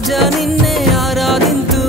రాజా నిన్నే ఆరాధింతును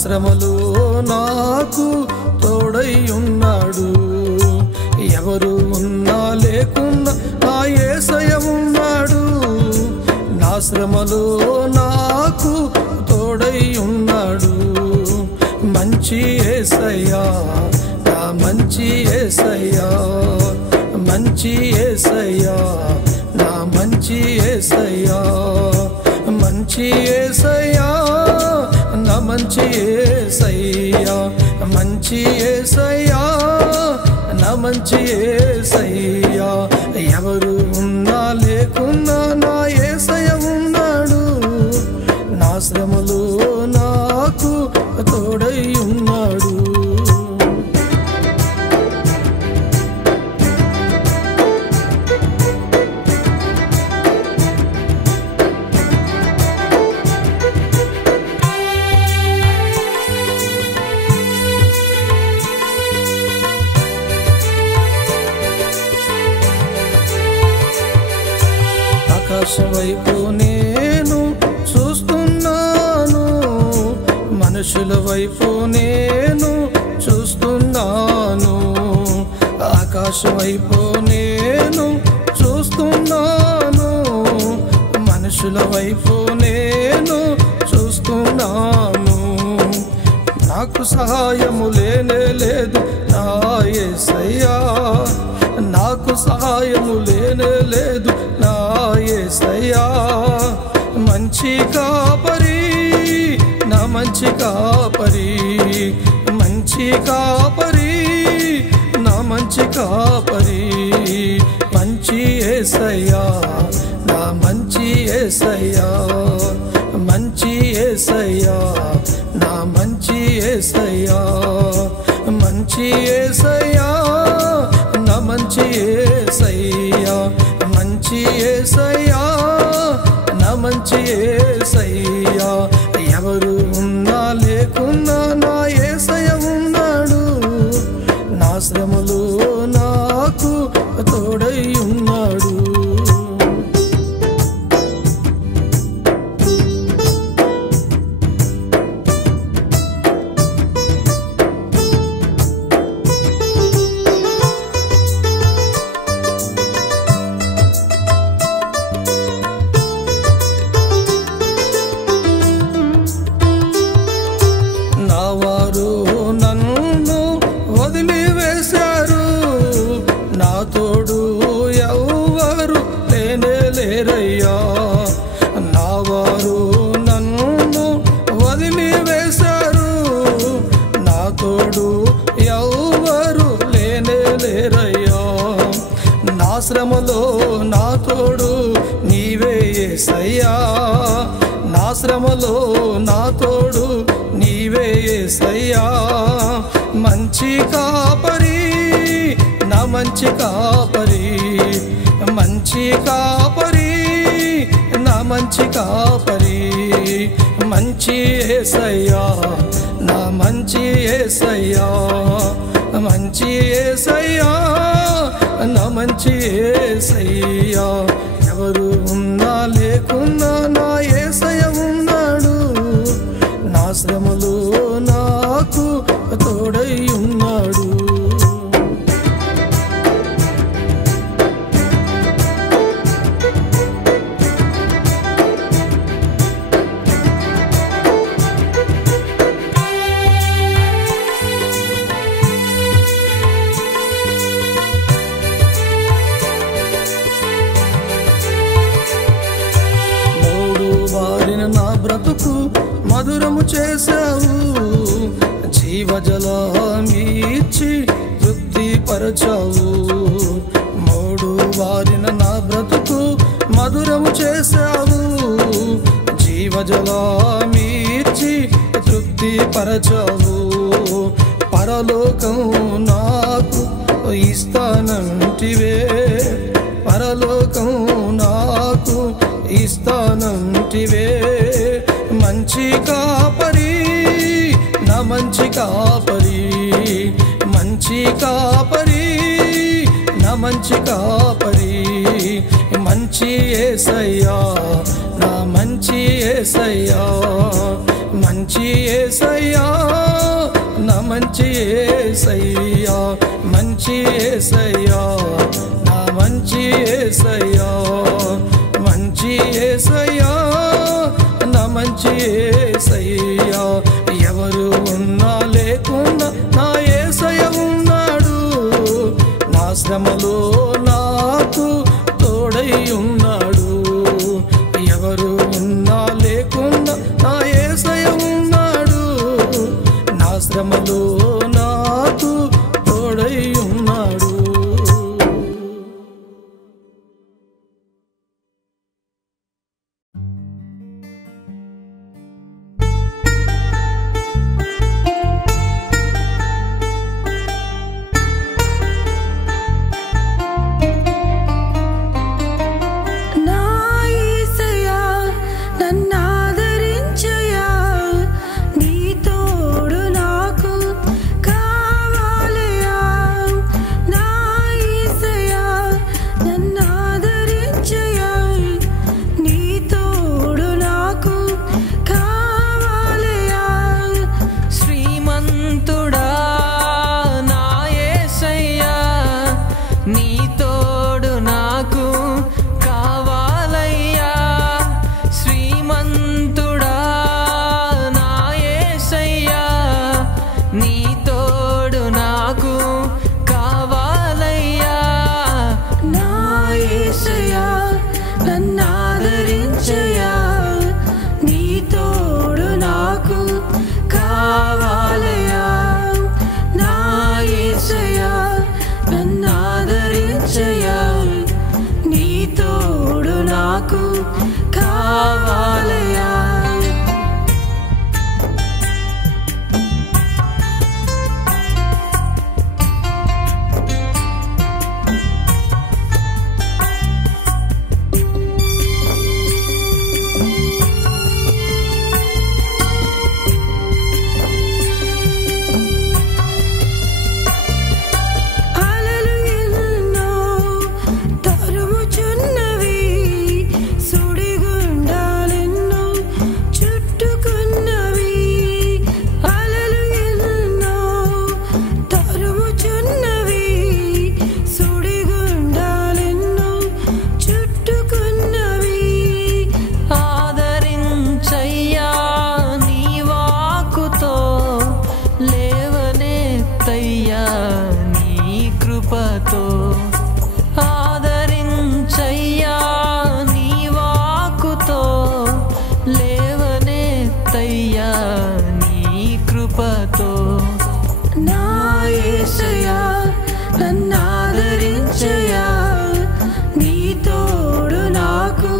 శ్రమలో నాకు తోడై ఉన్నాడు. ఎవరు ఉన్నా లేకున్నా నా యేసయ్య ఉన్నాడు. నా శ్రమలో నాకు తోడై ఉన్నాడు. మంచి యేసయ్యా, నా మంచి యేసయ్యా, మంచి యేసయ్యా, నా మంచి యేసయ్యా, మంచి యేసయ్యా, నా మంచి యేసయ్యా, మంచి యేసయ్యా, నా మంచి యేసయ్యా. ఎవరు ఉన్నా లేకున్నా నా యేసయ్య ఉన్నాడు. నా శ్రమలో నాకు తోడై ఉన్నాడు. ఆకాశం వైపు నేను చూస్తున్నాను, మనుషుల వైపు నేను చూస్తున్నాను. ఆకాశం వైపు నేను చూస్తున్నాను, మనుషుల వైపు నేను చూస్తున్నాను. నాకు సహాయము లేనే లేదు నా యేసయ్యా, నాకు సహాయము లేనే లేదు నా యేసయ్యా. మంచి కాపరి నా మంచి కాపరి, మంచి కాపరి నా మంచి కాపరి. మంచి యేసయ్యా నా మంచి యేసయ్యా, మంచి యేసయ్యా నా మంచి యేసయ్యా, మంచి యేసయ్యా నా మంచి యేసయ్యా, మంచి యేసయ్యా నా మంచి యేసయ్యా. ఎవరు ఉన్నా లేకున్నా నా యేసయ్య ఉన్నాడు, నా శ్రమలో నాకు తోడై ఉన్నాడు. శ్రమలో నా తోడు నీవే యేసయ్యా, నా శ్రమలో నా తోడు నీవే యేసయ్యా. మంచి కాపరి నా మంచి కాపరి, మంచి కాపరి నా మంచి కాపరి. మంచి యేసయ్యా నా మంచి యేసయ్యా, మంచి యేసయ్యా నా మంచి యేసయ్యా. ఎవరు ఉన్నా లేకున్నా నా యేసయ్య ఉన్నాడు, నా శ్రమలో నాకు తోడై ఉన్నాడు. నా బ్రతుకు మధురము చేశావు, జీవజలమిచ్చి తృప్తి పరచావు. మూడు వారిన నా బ్రతుకు మధురము చేశావు, జీవజలమిచ్చి తృప్తి పరచావు. పరలోకం నాకు ఇస్తానంటివే, పరలోకం నాకు ఇస్తానంటివే. మంచి కాపరి నా మంచి కాపరి, మంచి కాపరి నా మంచి కాపరి. మంచి యేసయ్యా నా మంచి యేసయ్యా, మంచి యేసయ్యా నా మంచి యేసయ్యా, మంచి యేసయ్యా నా మంచి యేసయ్యా, మంచి యేసయ్యా నా మంచి యేసయ్యా. ఎవరు ఉన్నా లేకున్నా నా యేసయ్య ఉన్నాడు, నా శ్రమలో నాకు తోడై ఉన్నాడు. ఎవరు ఉన్నా లేకున్నా నా యేసయ్య ఉన్నాడు, నా శ్రమలో నాకు తోడై ఉన్నాడు. నీ తోడు నాకు కావాలయ్యా శ్రీమంతుడా నా యేసయ్యా నీ తోడు నాకు కావాలయ్యా నా యేసయ్యా నన్నాదరించయ్యా నీ తోడు నాకు కావాలయ్యా నా యేసయ్యా నన్నాదరించయ్యా నీ తోడు నాకు కావాలయ్యా ఆదరించయ్యా నీ వాక్కుతో లేవనెత్తయ్యా నీ కృపతో నా యేసయ్యా నన్నాదరించయ్యా నీ తోడు నాకు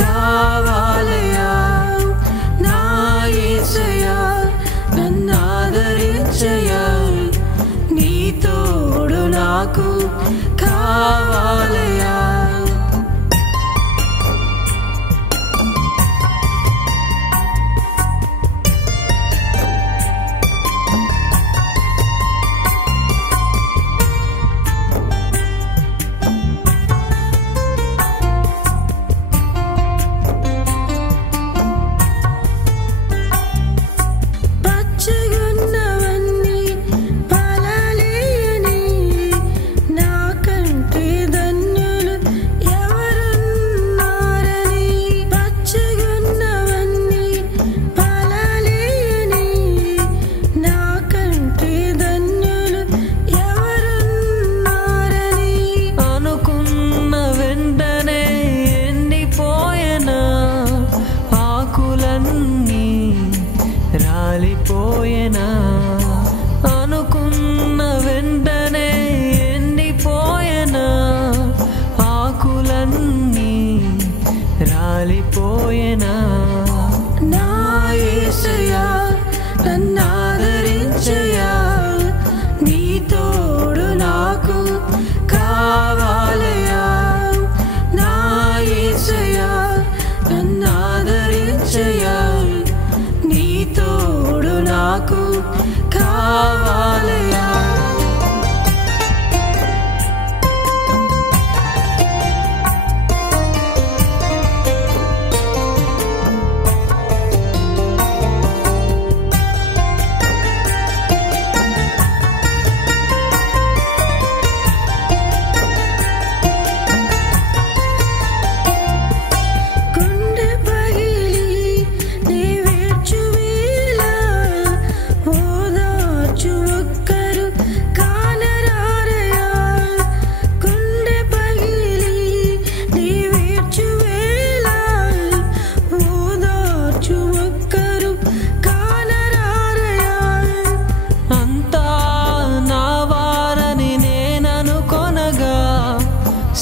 కావాలయ్యా నా యేసయ్యా నన్నాదరించయ్యా నీ తోడు నాకు కావాలయ్యా రాలిపోయేనా అనుకున్న వెంటనే ఎండిపోయేనా ఆకులన్నీ రాలిపోయేనా నా యేసయ్యా నన్నాదరించయ్యా నీ తోడు నాకు కావాలయ్యా నా యేసయ్యా నన్నాదరించయ్యా నీ తోడు నాకు కావాలయ్యా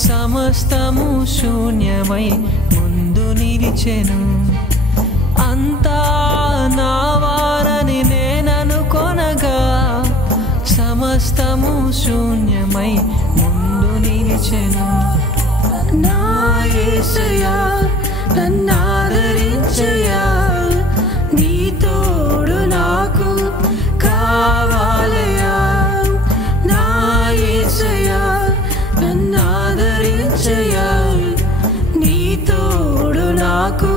సమస్తము శూన్యమై ముందు నిలిచెను అంతా నా వారని నేననుకొనగా సమస్తము శూన్యమై ముందు నిలిచెను నా యేసయ్యా నన్నాదరించయ్యా నీ తోడు నాకు కావాలయ్యా నా యేసయ్యా నన్నాదరించయ్యా నీ తోడు నాకు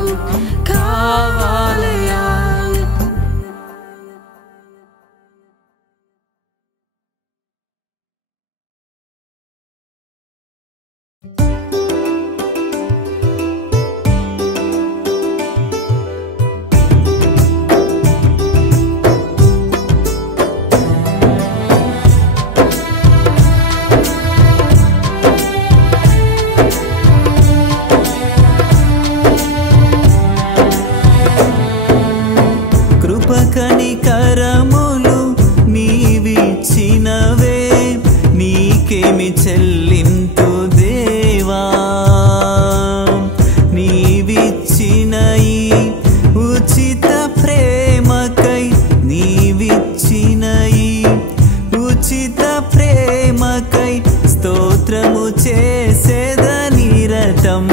కావాలయ్యా నీకేమి చెల్లింతు దేవా నీవిచ్చిన ఈ ఉచిత ప్రేమకై నీవిచ్చిన ఈ ఉచిత ప్రేమకై స్తోత్రము చేసేద నిరతం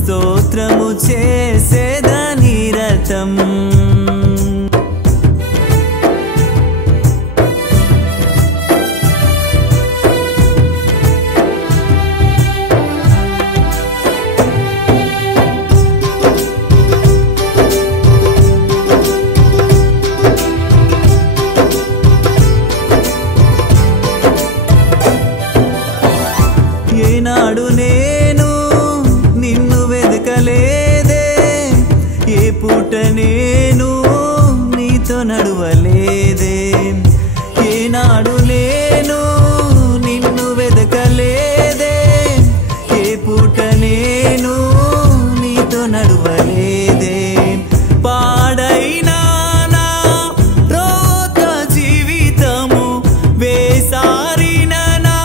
స్తోత్రము చేసేద నిరతం ఏనాడు నేను నిన్ను వెదకలేదే ఏ పూట నేను నీతో నడవలేదే ఏనాడు నేను నిన్ను వెదకలేదే ఏ పూట నేను నీతో నడవలేదే పాడైనా నా రోత జీవితము వేసారిన నా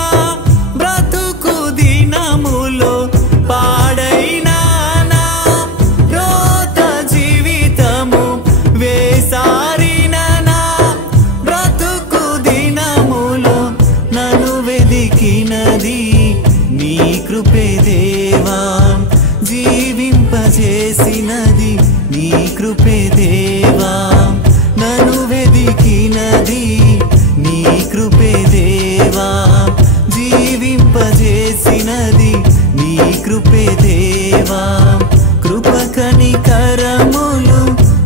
బ్రతుకు దినములో పాడైనా నా రోత జీవితము వేసారిన నా బ్రతుకు దినములో నన్ను వెదికినది నీ కృపే దేవా జీవింపజేసినది నీ కృపే దేవా నన్ను వెదికినది నీ కృపే దేవా జీవింపజేసినది నీ కృపే దేవా కృప కనికరములు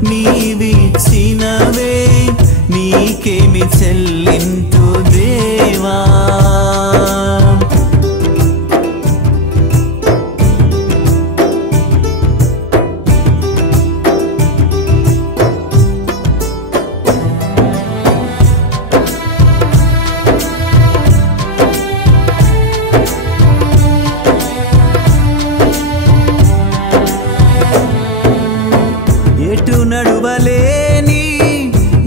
నీవిచ్చినవే నీకేమి చెల్లింతు దేవా ఎటు నడువలేని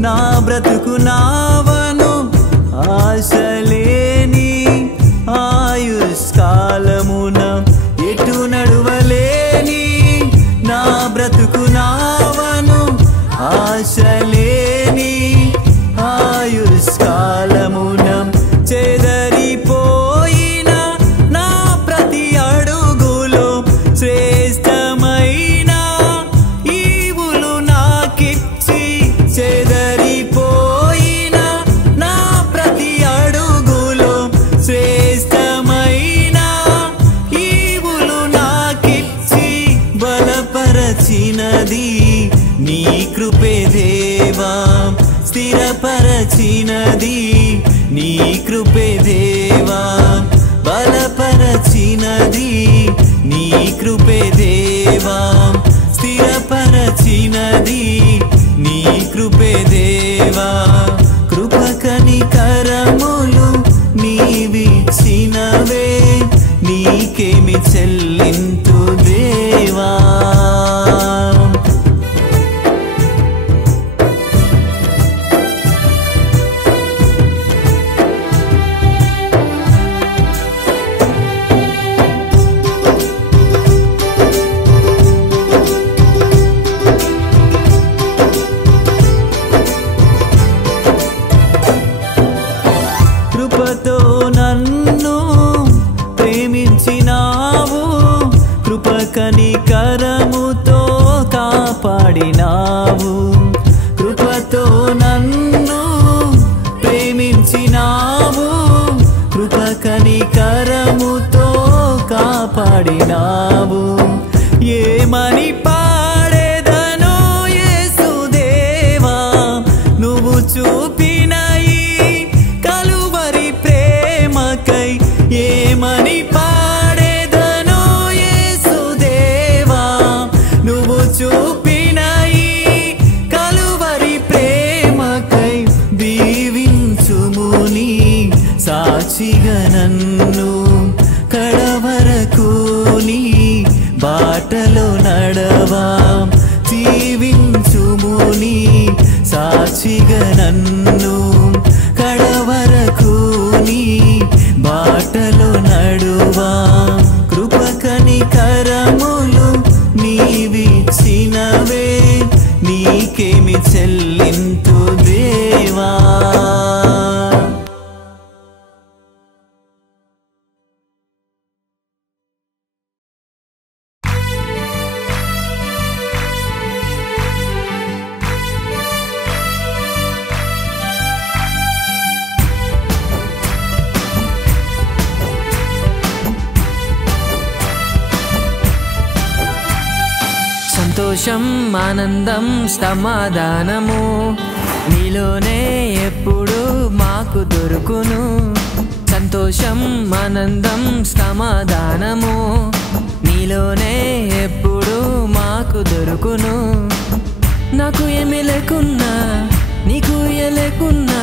నా బ్రతుకు నావను ఆశలేని ఆయుష్కాలమున ఎటు నడువలేని నా బ్రతుకు నావను ఆశలేని ఆయుష్కాలమున చెదరిపోయిన నా ప్రతి అడుగులో శ్రేష్టమైన ఈవులు నాకిచ్చి చెదరిపోయిన నా ప్రతి అడుగులో శ్రేష్టమైన ఈవులు నాకిచ్చి బలపరచినది నీ కృపే దేవా స్థిరపరచినది నీ కృపే దేవా బలపరచినది నీ కృపే దేవా స్థిరపరచినది నీ కృపే దేవా కృప కనికరములు నీవిచ్చినవే నీకేమి చెల్లింతు దేవా కృపతో నన్ను ప్రేమించినావు కృప కనికరముతో కాపాడినావు కృపతో నన్ను ప్రేమించినావు కృప కనికరముతో కాపాడినావు ఏమని పాడేదనో యేసుదేవా నువ్వు చూపిన ఈ కలువరి ప్రేమకై ఏమని పాడేదనో యేసుదేవా నువ్వు చూపిన ఈ కలువరి ప్రేమకై దీవించుముని సాక్షిగా నన్ను కడవరకు నీ బాటలో నడవా జీవించుముని సాక్షిగా నన్ను కడవరకు నీ సంతోషం ఆనందం సమాధానము నీలోనే ఎప్పుడు మాకు దొరుకును సంతోషం ఆనందం సమాధానము నీలోనే ఎప్పుడు మాకు దొరుకును నాకు ఏమీ లేకున్నా నీకు లేకున్నా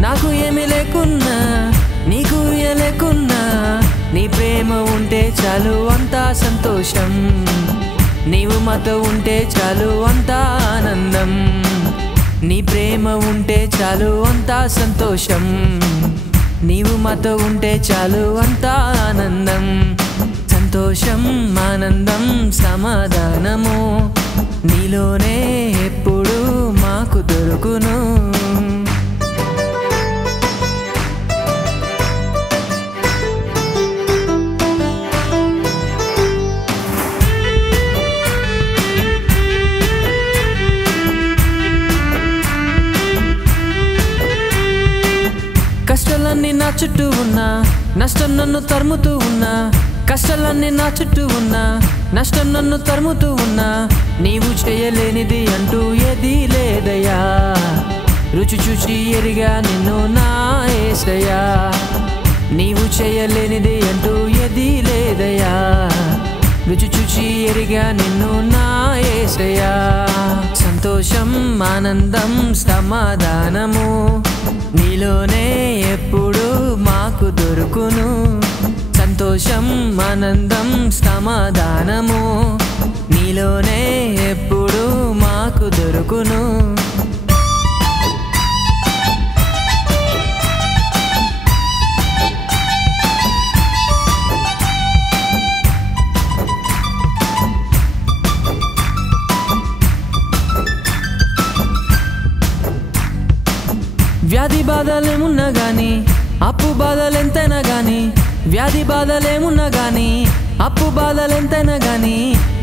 నాకు ఏమీ లేకున్నా నీకు లేకున్నా నీ ప్రేమ ఉంటే చాలు అంతా సంతోషం నీవు మాతో ఉంటే చాలు అంతా ఆనందం నీ ప్రేమ ఉంటే చాలు అంతా సంతోషం నీవు మాతో ఉంటే చాలు అంతా ఆనందం సంతోషం ఆనందం సమాధానము నీలోనే ఎప్పుడు మాకు దొరుకును కష్టాలన్నీ నా చుట్టూ ఉన్నా నష్టం నన్ను తరుముతూ ఉన్నా కష్టాలన్నీ నా చుట్టూ ఉన్నా నష్టం నన్ను తరుముతూ ఉన్నా నీవు చేయలేనిది అంటూ ఏదీ లేదయ్యా రుచి చూచి ఎరిగా నిన్ను నా యేసయ్యా నీవు చేయలేనిది అంటూ ఏదీ లేదయ్యా రుచి చూచి ఎరిగా నిన్ను నా యేసయ్యా సంతోషం ఆనందం సమాధానము నీలోనే ఎప్పుడు మాకు దొరుకును సంతోషం ఆనందం సమాధానము నీలోనే ఎప్పుడు మాకు దొరుకును వ్యాధి బాధలేమున్నా గాని అప్పు బాధలెంతైనా గాని వ్యాధి బాధలేమున్నా గాని అప్పు బాధలెంతైనా గాని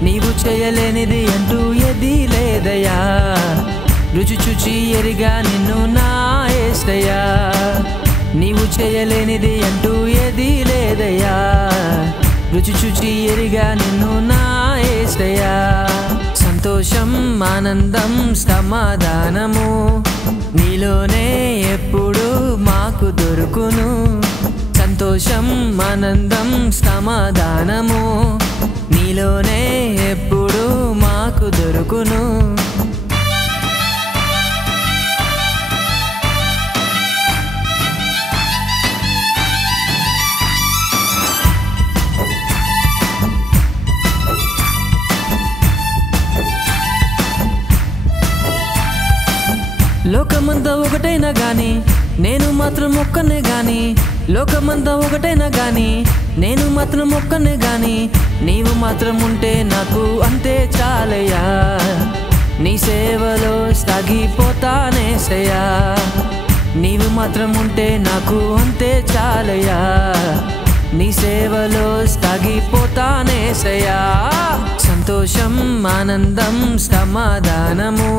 నీవు చేయలేనిది అంటూ ఏదీ లేదయ్యా రుచి చూచి ఎరిగా నిన్ను నా యేసయ్యా నీవు చేయలేనిది అంటూ ఏదీ లేదయ్యా రుచి చూచి ఎరిగా నిన్ను నా యేసయ్యా సంతోషం ఆనందం సమాధానము నీలోనే ఎప్పుడు మాకు దొరుకును సంతోషం ఆనందం సమాధానము నీలోనే ఎప్పుడు మాకు దొరుకును లోకమంతా ఒకటైనా గాని నేను మాత్రం ఒక్కనే గాని లోకమంతా ఒకటైనా గాని నేను మాత్రం ఒక్కనే గాని నీవు మాత్రం ఉంటే నాకు అంతే చాలయ్యా నీ సేవలో సాగిపోతానేసయ్యా నీవు మాత్రం ఉంటే నాకు అంతే చాలయ్యా నీ సేవలో సాగిపోతానేసయ్యా సంతోషం ఆనందం సమాధానము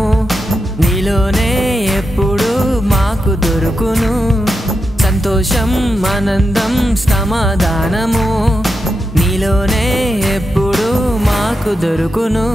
నీలోనే ఎప్పుడు మాకు దొరుకును సంతోషం ఆనందం సమాధానము నీలోనే ఎప్పుడు మాకు దొరుకును